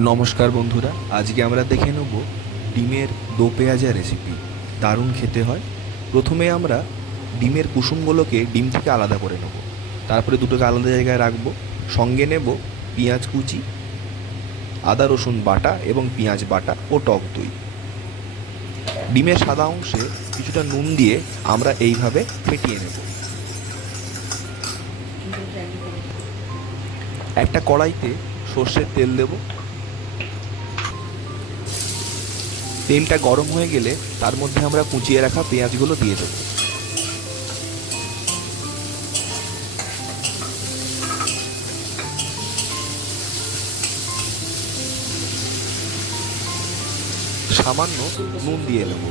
নমস্কার বন্ধুরা, আজকে আমরা দেখে নেব ডিমের দো পেঁয়াজা রেসিপি দারুণ খেতে হয়। প্রথমে আমরা ডিমের কুসুমগুলোকে ডিম থেকে আলাদা করে নেব। তারপরে দুটোকে আলাদা জায়গায় রাখব। সঙ্গে নেব পেঁয়াজ কুচি, আদা রসুন বাটা এবং পেঁয়াজ বাটা ও টক দই। ডিমের সাদা অংশে কিছুটা নুন দিয়ে আমরা এইভাবে ফেটিয়ে নেব। একটা কড়াইতে সর্ষের তেল দেব। তেলটা গরম হয়ে গেলে তার মধ্যে আমরা কুচিয়ে রাখা পেঁয়াজগুলো দিয়ে দেবো। সামান্য নুন দিয়ে নেব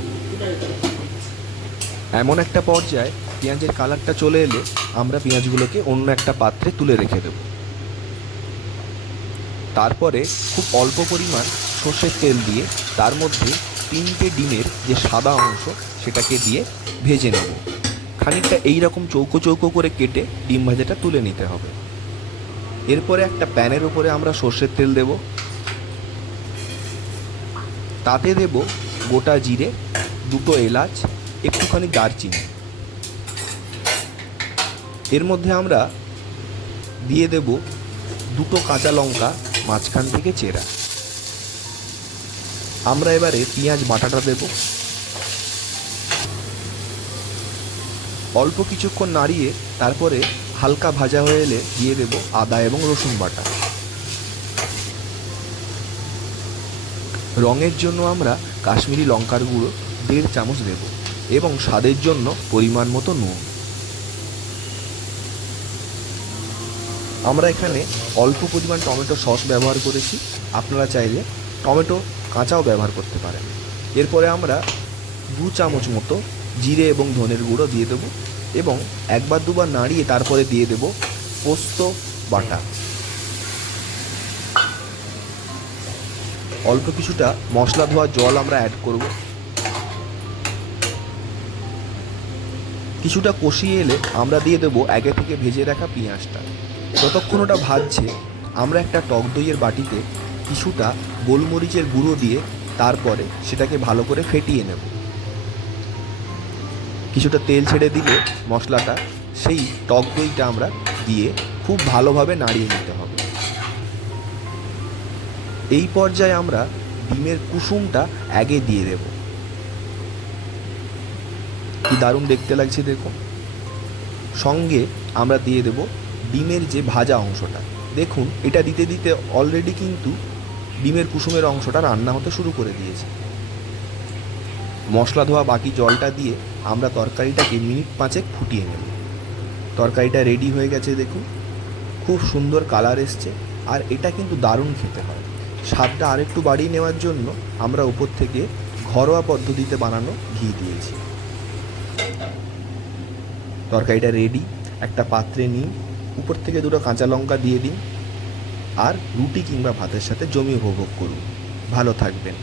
এমন একটা পর্যায়ে পেঁয়াজের কালারটা চলে এলে আমরা পেঁয়াজগুলোকে অন্য একটা পাত্রে তুলে রেখে দেব। তারপরে খুব অল্প পরিমাণ সর্ষের তেল দিয়ে তার মধ্যে তিনটে ডিমের যে সাদা অংশ সেটাকে দিয়ে ভেজে নেব। খানিকটা এই রকম চৌকো চৌকো করে কেটে ডিম ভাজাটা তুলে নিতে হবে। এরপরে একটা প্যানের ওপরে আমরা সর্ষের তেল দেব। তাতে দেব গোটা জিরে, দুটো এলাচ, একটুখানি দারচিনি। এর মধ্যে আমরা দিয়ে দেব দুটো কাঁচা লঙ্কা, মাঝখান থেকে চেরা। আমরা এবারে পেঁয়াজ, বাটাটা দেব। অল্প কিছুক্ষণ নাড়িয়ে তারপরে হালকা ভাজা হয়ে এলে দিয়ে দেব আদা এবং রসুন বাটা। রঙের জন্য আমরা কাশ্মীরি লঙ্কার গুঁড়ো দেড় চামচ দেব এবং স্বাদের জন্য পরিমাণ মতো নুন। আমরা এখানে অল্প পরিমাণ টমেটো সস ব্যবহার করেছি। আপনারা চাইলে টমেটো কাঁচাও ব্যবহার করতে পারেন। এরপরে আমরা দু চামচ মতো জিরে এবং ধনের গুঁড়ো দিয়ে দেবো এবং একবার দুবার নাড়িয়ে তারপরে দিয়ে দেব পোস্ত বাটা। অল্প কিছুটা মশলা ধোয়া জল আমরা অ্যাড করব। কিছুটা কষিয়ে এলে আমরা দিয়ে দেবো আগে থেকে ভেজে রাখা পেঁয়াজটা। যতক্ষণ ওটা ভাজছে, আমরা একটা টক দইয়ের বাটিতে কিছুটা গোলমরিচের গুঁড়ো দিয়ে তারপরে সেটাকে ভালো করে ফেটিয়ে নেব। কিছুটা তেল ছেড়ে দিলে মশলাটা সেই টক দইটা আমরা দিয়ে খুব ভালোভাবে নাড়িয়ে নিতে হবে। এই পর্যায়ে আমরা ডিমের কুসুমটা আগে দিয়ে দেব। কি দারুণ দেখতে লাগছে দেখুন। সঙ্গে আমরা দিয়ে দেব ডিমের যে ভাজা অংশটা। দেখুন, এটা দিতে দিতে অলরেডি কিন্তু ডিমের কুসুমের অংশটা রান্না হতে শুরু করে দিয়েছে। মশলা ধোয়া বাকি জলটা দিয়ে আমরা তরকারিটাকে মিনিট পাঁচেক ফুটিয়ে নেব। তরকারিটা রেডি হয়ে গেছে, দেখুন। খুব সুন্দর কালার এসছে আর এটা কিন্তু দারুণ খেতে হয়। স্বাদটা আরেকটু বাড়িয়ে নেওয়ার জন্য আমরা উপর থেকে ঘরোয়া পদ্ধতিতে বানানো ঘি দিয়েছি। তরকারিটা রেডি একটা পাত্রে নিন। উপর থেকে দুটো কাঁচা লঙ্কা দিয়ে দিন। আর রুটি কিংবা ভাতের সাথে জমি উপভোগ করুন। ভালো থাকবেন।